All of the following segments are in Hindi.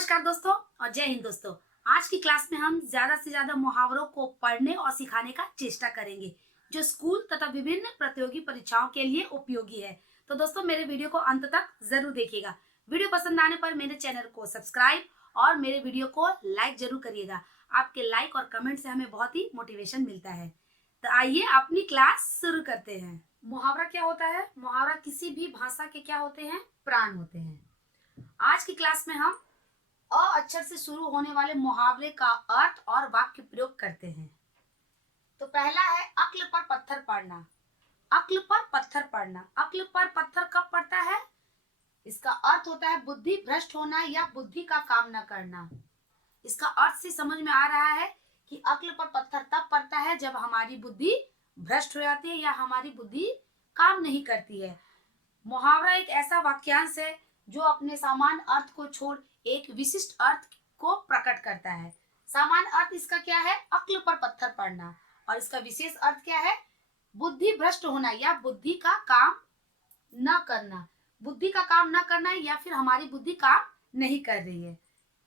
नमस्कार दोस्तों और जय हिंद दोस्तों। आज की क्लास में हम ज्यादा से ज्यादा मुहावरों को पढ़ने और सिखाने का चेष्टा करेंगे जो स्कूल तथा विभिन्न प्रतियोगी परीक्षाओं के लिए उपयोगी है। तो दोस्तों मेरे वीडियो को अंत तक जरूर देखिएगा। वीडियो पसंद आने पर मेरे चैनल को सब्सक्राइब और मेरे वीडियो को लाइक जरूर करिएगा। आपके लाइक और कमेंट से हमें बहुत ही मोटिवेशन मिलता है। तो आइए अपनी क्लास शुरू करते हैं। मुहावरा क्या होता है? मुहावरा किसी भी भाषा के क्या होते हैं? प्राण होते हैं। आज की क्लास में हम अ अक्षर से शुरू होने वाले मुहावरे का अर्थ और वाक्य प्रयोग करते हैं। तो पहला है अक्ल पर पत्थर पड़ना। अक्ल पर पत्थर पड़ना। अक्ल पर पत्थर कब पड़ता है? इसका अर्थ होता है बुद्धि भ्रष्ट होना या बुद्धि का काम न करना। इसका अर्थ से समझ में आ रहा है कि अक्ल पर पत्थर तब पड़ता है जब हमारी बुद्धि भ्रष्ट हो जाती है या हमारी बुद्धि काम नहीं करती है। मुहावरा एक ऐसा वाक्यांश है जो अपने सामान्य अर्थ को छोड़ एक विशिष्ट अर्थ को प्रकट करता है। सामान्य अर्थ इसका क्या है? अक्ल पर पत्थर पड़ना। और इसका विशेष अर्थ क्या है? बुद्धि भ्रष्ट होना या बुद्धि का काम न करना। बुद्धि का काम न करना या फिर हमारी बुद्धि काम नहीं कर रही है।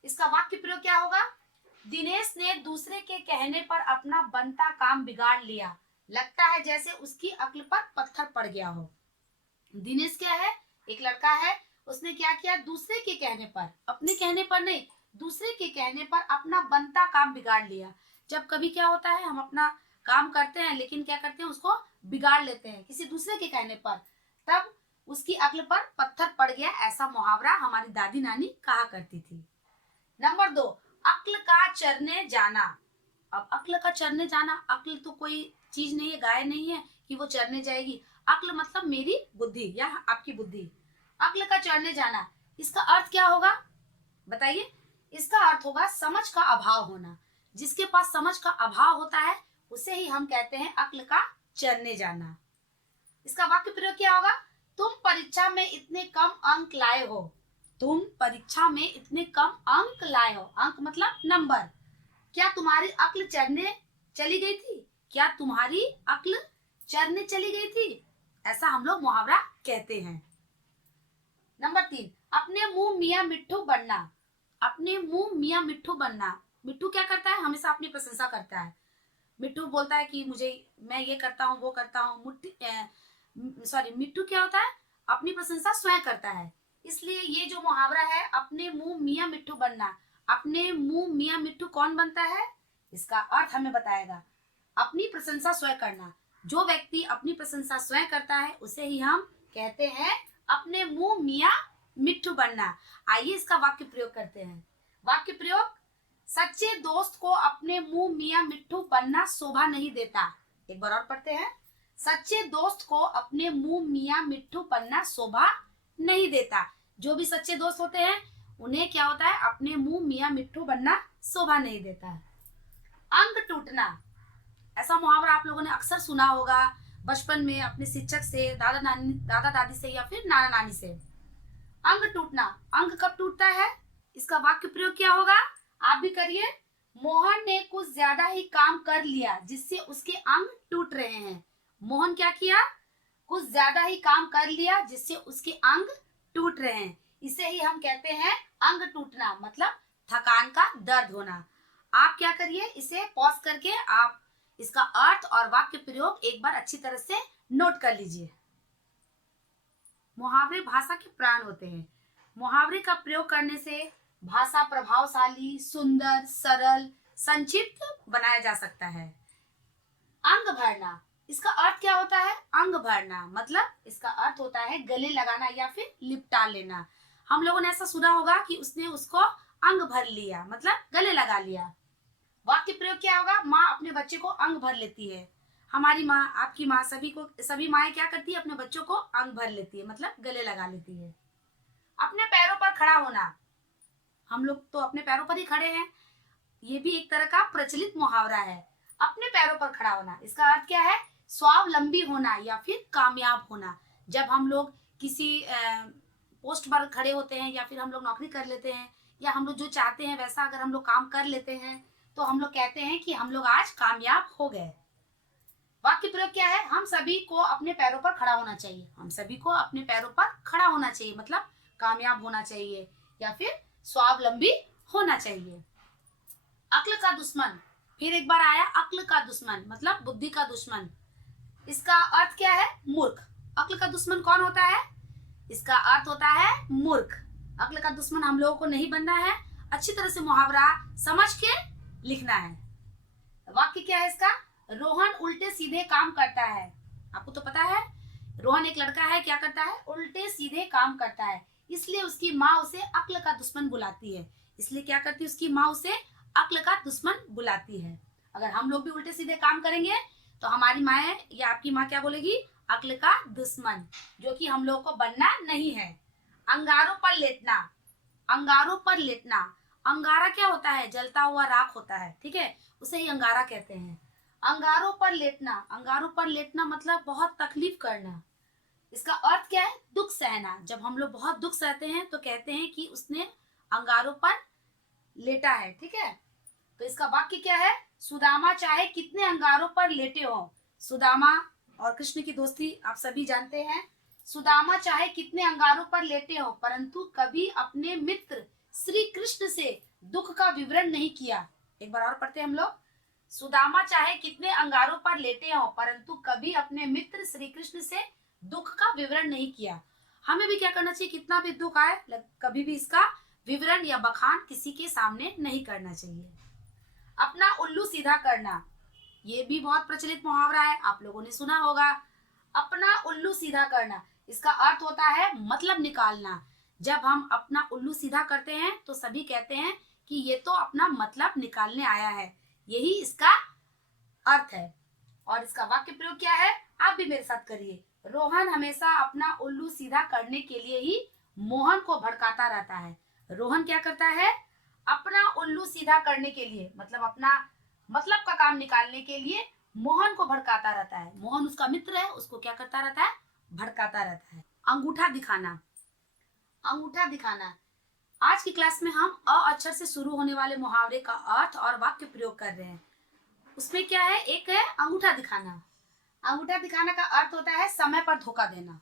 इसका वाक्य प्रयोग क्या होगा? दिनेश ने दूसरे के कहने पर अपना बनता काम बिगाड़ लिया, लगता है जैसे उसकी अक्ल पर पत्थर पड़ गया हो। दिनेश क्या है? एक लड़का है। उसने क्या किया? दूसरे के कहने पर, अपने कहने पर नहीं, दूसरे के कहने पर अपना बनता काम बिगाड़ लिया। जब कभी क्या होता है, हम अपना काम करते हैं लेकिन क्या करते हैं, उसको बिगाड़ लेते हैं किसी दूसरे के कहने पर, तब उसकी अक्ल पर पत्थर पड़ गया। ऐसा मुहावरा हमारी दादी नानी कहा करती थी। नंबर 2, अक्ल का चरने जाना। अब अक्ल का चरने जाना, अक्ल तो कोई चीज नहीं है, गाय नहीं है कि वो चरने जाएगी। अक्ल मतलब मेरी बुद्धि या आपकी बुद्धि। अक्ल का चरने जाना, इसका अर्थ क्या होगा बताइए? इसका अर्थ होगा समझ का अभाव होना। जिसके पास समझ का अभाव होता है उसे ही हम कहते हैं अक्ल का चरने जाना। इसका वाक्य प्रयोग क्या होगा? तुम परीक्षा में इतने कम अंक लाए हो। तुम परीक्षा में इतने कम अंक लाए हो। अंक मतलब नंबर। क्या तुम्हारी अक्ल चरने चली गई थी? क्या तुम्हारी अक्ल चरने चली गई थी? ऐसा हम लोग मुहावरा कहते हैं। नंबर 3, अपने मुंह मियाँ मिट्ठू बनना। अपने मुंह मियाँ मिट्ठू बनना। मिट्ठू क्या करता है? हमेशा अपनी प्रशंसा करता है। मिट्ठू बोलता है कि मुझे, मैं ये करता हूँ वो करता हूँ। मिट्ठू क्या होता है? अपनी प्रशंसा स्वयं करता है। इसलिए ये जो मुहावरा है, अपने मुंह मियाँ मिट्ठू बनना, अपने मुंह मियाँ मिट्ठू कौन बनता है? इसका अर्थ हमें बताएगा अपनी प्रशंसा स्वयं करना। जो व्यक्ति अपनी प्रशंसा स्वयं करता है उसे ही हम कहते हैं अपने मुंह मियाँ मिट्ठू बनना। आइए इसका वाक्य प्रयोग करते हैं। वाक्य प्रयोग, सच्चे दोस्त को अपने मुंह मियाँ मिट्ठू बनना शोभा नहीं देता। एक बार और पढ़ते हैं। सच्चे दोस्त को अपने मुंह मियाँ मिट्ठू बनना शोभा नहीं देता। जो भी सच्चे दोस्त होते हैं उन्हें क्या होता है? अपने मुंह मियाँ मिट्ठू बनना शोभा नहीं देता है। अंग टूटना, ऐसा मुहावरा आप लोगों ने अक्सर सुना होगा बचपन में अपने शिक्षक से, दादा दादी से या फिर नाना नानी से। अंग टूटना, अंग कब टूटता है? इसका वाक्य प्रयोग क्या होगा? आप भी करिए। मोहन ने कुछ ज्यादा ही काम कर लिया जिससे उसके अंग टूट रहे हैं। मोहन क्या किया? कुछ ज्यादा ही काम कर लिया जिससे उसके अंग टूट रहे हैं। इसे ही हम कहते हैं अंग टूटना, मतलब थकान का दर्द होना। आप क्या करिए, इसे पॉज करके आप इसका अर्थ और वाक्य प्रयोग एक बार अच्छी तरह से नोट कर लीजिए। मुहावरे भाषा के प्राण होते हैं। मुहावरे का प्रयोग करने से भाषा प्रभावशाली, सुंदर, सरल, संक्षिप्त बनाया जा सकता है। अंग भरना, इसका अर्थ क्या होता है? अंग भरना मतलब इसका अर्थ होता है गले लगाना या फिर लिपटा लेना। हम लोगों ने ऐसा सुना होगा कि उसने उसको अंग भर लिया, मतलब गले लगा लिया। वाक्य प्रयोग क्या होगा? माँ अपने बच्चे को अंग भर लेती है। हमारी माँ, आपकी माँ, सभी माएँ क्या करती है? अपने बच्चों को अंग भर लेती है, मतलब गले लगा लेती है। अपने पैरों पर खड़ा होना, हम लोग तो अपने पैरों पर ही खड़े हैं। ये भी एक तरह का प्रचलित मुहावरा है। अपने पैरों पर खड़ा होना, इसका अर्थ क्या है? स्वावलंबी होना या फिर कामयाब होना। जब हम लोग किसी पोस्ट पर खड़े होते हैं या फिर हम लोग नौकरी कर लेते हैं या हम लोग जो चाहते हैं वैसा अगर हम लोग काम कर लेते हैं तो हम लोग कहते हैं कि हम लोग आज कामयाब हो गए। वाक्य प्रयोग क्या है? हम सभी को अपने पैरों पर खड़ा होना चाहिए। हम सभी को अपने पैरों पर खड़ा होना चाहिए मतलब कामयाब होना चाहिए या फिर स्वावलंबी होना चाहिए। अक्ल का दुश्मन, फिर एक बार आया अक्ल का दुश्मन मतलब बुद्धि का दुश्मन। इसका अर्थ क्या है? मूर्ख। अक्ल का दुश्मन कौन होता है? इसका अर्थ होता है मूर्ख। अक्ल का दुश्मन हम लोगों को नहीं बनना है, अच्छी तरह से मुहावरा समझ के लिखना है। वाक्य क्या है इसका? रोहन उल्टे सीधे काम करता है। आपको तो पता है रोहन एक लड़का है, क्या करता है? उल्टे सीधे काम करता है, इसलिए उसकी माँ उसे अक्ल का दुश्मन बुलाती है। इसलिए क्या करती है उसकी माँ उसे अक्ल का दुश्मन बुलाती है। अगर हम लोग भी उल्टे सीधे काम करेंगे तो हमारी माँ या आपकी माँ क्या बोलेगी? अक्ल का दुश्मन, जो कि हम लोग को बनना नहीं है। अंगारों पर लेटना, अंगारों पर लेटना। अंगारा क्या होता है? जलता हुआ राख होता है, ठीक है, उसे ही अंगारा कहते हैं। अंगारों पर लेटना, अंगारों पर लेटना मतलब बहुत तकलीफ करना। इसका अर्थ क्या है? दुख सहना। जब हम लोग बहुत दुख सहते हैं तो कहते हैं कि उसने अंगारों पर लेटा है, ठीक है। तो इसका वाक्य क्या है? सुदामा चाहे कितने अंगारों पर लेटे हो। सुदामा और कृष्ण की दोस्ती आप सभी जानते हैं। सुदामा चाहे कितने अंगारों पर लेटे हो, परंतु कभी अपने मित्र श्री कृष्ण से दुख का विवरण नहीं किया। एक बार और पढ़ते हैं हम लोग। सुदामा चाहे कितने अंगारों पर लेटे हो, परंतु कभी अपने मित्र श्री कृष्ण से दुख का विवरण नहीं किया। हमें भी क्या करना चाहिए? कितना भी दुख आए, कभी भी इसका विवरण या बखान किसी के सामने नहीं करना चाहिए। अपना उल्लू सीधा करना, ये भी बहुत प्रचलित मुहावरा है, आप लोगों ने सुना होगा। अपना उल्लू सीधा करना, इसका अर्थ होता है मतलब निकालना। जब हम अपना उल्लू सीधा करते हैं तो सभी कहते हैं कि ये तो अपना मतलब निकालने आया है, यही इसका अर्थ है। और इसका वाक्य प्रयोग क्या है? आप भी मेरे साथ करिए। रोहन हमेशा अपना उल्लू सीधा करने के लिए ही मोहन को भड़काता रहता है। रोहन क्या करता है? अपना उल्लू सीधा करने के लिए, मतलब अपना मतलब का काम निकालने के लिए मोहन को भड़काता रहता है। मोहन उसका मित्र है, उसको क्या करता रहता है? भड़काता रहता है। अंगूठा दिखाना, अंगूठा दिखाना। आज की क्लास में हम अ अक्षर से शुरू होने वाले मुहावरे का अर्थ और वाक्य प्रयोग कर रहे हैं। उसमें क्या है? एक है अंगूठा दिखाना। अंगूठा दिखाना का अर्थ होता है समय पर धोखा देना।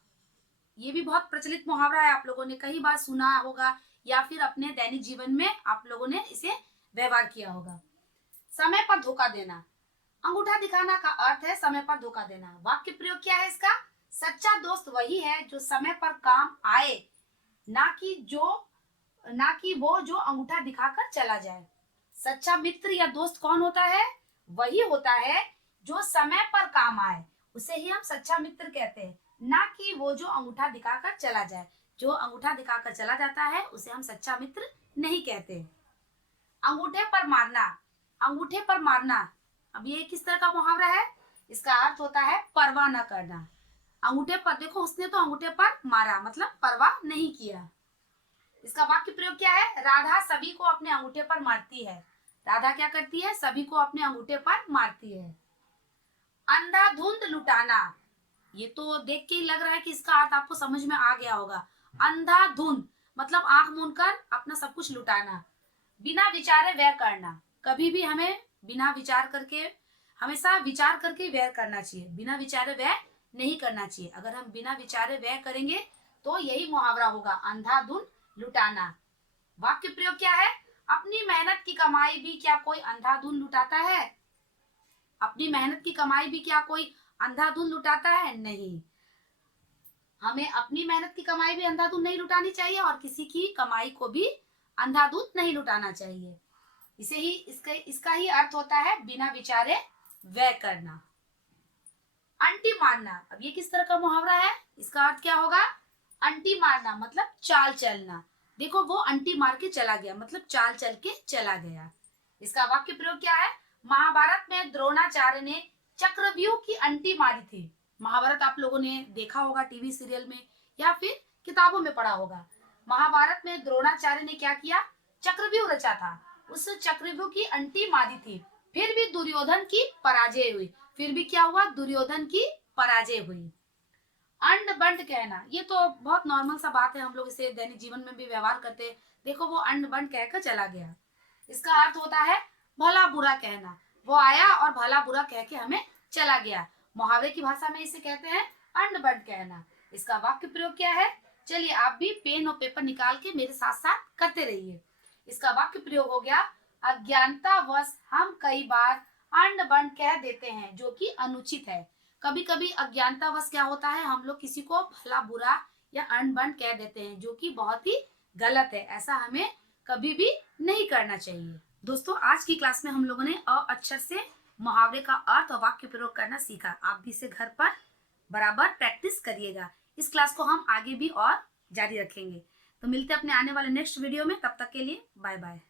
ये भी बहुत प्रचलित मुहावरा है, आप लोगों ने कई बार सुना होगा या फिर अपने दैनिक जीवन में आप लोगों ने इसे व्यवहार किया होगा। समय पर धोखा देना, अंगूठा दिखाना का अर्थ है समय पर धोखा देना। वाक्य प्रयोग क्या है इसका? सच्चा दोस्त वही है जो समय पर काम आए, ना कि वो जो अंगूठा दिखाकर चला जाए। सच्चा मित्र या दोस्त कौन होता है? वही होता है जो समय पर काम आए, उसे ही हम सच्चा मित्र कहते हैं, ना कि वो जो अंगूठा दिखाकर चला जाए। जो अंगूठा दिखाकर चला जाता है उसे हम सच्चा मित्र नहीं कहते। अंगूठे पर मारना, अंगूठे पर मारना, अब ये किस तरह का मुहावरा है? इसका अर्थ होता है परवाह न करना। अंगूठे पर, देखो उसने तो अंगूठे पर मारा, मतलब परवाह नहीं किया। इसका वाक्य प्रयोग क्या है? राधा सभी को अपने अंगूठे पर मारती है। राधा क्या करती है? सभी को अपने अंगूठे पर मारती है। अंधाधुंध लुटाना, ये तो देख के ही लग रहा है कि इसका अर्थ आपको समझ में आ गया होगा। अंधाधुंध मतलब आंख मूंद कर अपना सब कुछ लुटाना। बिना विचारे व्यय करना, कभी भी हमें बिना विचार करके, हमेशा विचार करके व्यय करना चाहिए, बिना विचारे व्यय नहीं करना चाहिए। अगर हम बिना विचारे व्यय करेंगे तो यही मुहावरा होगा, अंधाधुंध लुटाना। वाक्य प्रयोग क्या है? अपनी मेहनत की कमाई भी क्या कोई अंधाधुंध लुटाता है? अपनी मेहनत की कमाई भी क्या कोई अंधाधुंध लुटाता है? नहीं। हमें अपनी मेहनत की कमाई भी अंधाधुंध नहीं लुटानी चाहिए और किसी की कमाई को भी अंधाधुंध नहीं लुटाना चाहिए। इसे ही इसका ही अर्थ होता है बिना विचारे व्यय करना। अंटी मारना, अब ये किस तरह का मुहावरा है? इसका अर्थ क्या होगा? अंटी मारना मतलब चाल चलना। देखो वो अंटी मार के चला गया, मतलब चाल चल के चला गया। इसका वाक्य प्रयोग क्या है? महाभारत में द्रोणाचार्य ने चक्रव्यूह की अंटी मारी थी। महाभारत आप लोगों ने देखा होगा टीवी सीरियल में या फिर किताबों में पढ़ा होगा। महाभारत में द्रोणाचार्य ने क्या किया? चक्रव्यूह रचा था, उस चक्रव्यूह की अंटी मारी थी, फिर भी दुर्योधन की पराजय हुई। फिर भी क्या हुआ? दुर्योधन की पराजय हुई। अंड बंड कहना, ये तो बहुत नॉर्मल सा बात है, हम लोग इसे दैनिक जीवन में भी व्यवहार करते हैं। देखो वो अंड बंड कहकर चला गया। इसका अर्थ होता है भला बुरा कहना। वो आया और भला बुरा कह के हमें चला गया। मुहावरे की भाषा में इसे कहते हैं अंड बंड कहना। इसका वाक्य प्रयोग क्या है? चलिए आप भी पेन और पेपर निकाल के मेरे साथ साथ करते रहिए। इसका वाक्य प्रयोग हो गया, अज्ञानतावश हम कई बार अंड बंड कह देते हैं, जो कि अनुचित है। कभी कभी अज्ञानतावश क्या होता है, हम लोग किसी को भला बुरा या अंड बंड कह देते हैं, जो कि बहुत ही गलत है। ऐसा हमें कभी भी नहीं करना चाहिए। दोस्तों, आज की क्लास में हम लोगों ने अ अक्षर से मुहावरे का अर्थ और वाक्य प्रयोग करना सीखा। आप भी इसे घर पर बराबर प्रैक्टिस करिएगा। इस क्लास को हम आगे भी और जारी रखेंगे। तो मिलते हैं अपने आने वाले नेक्स्ट वीडियो में। तब तक के लिए बाय बाय।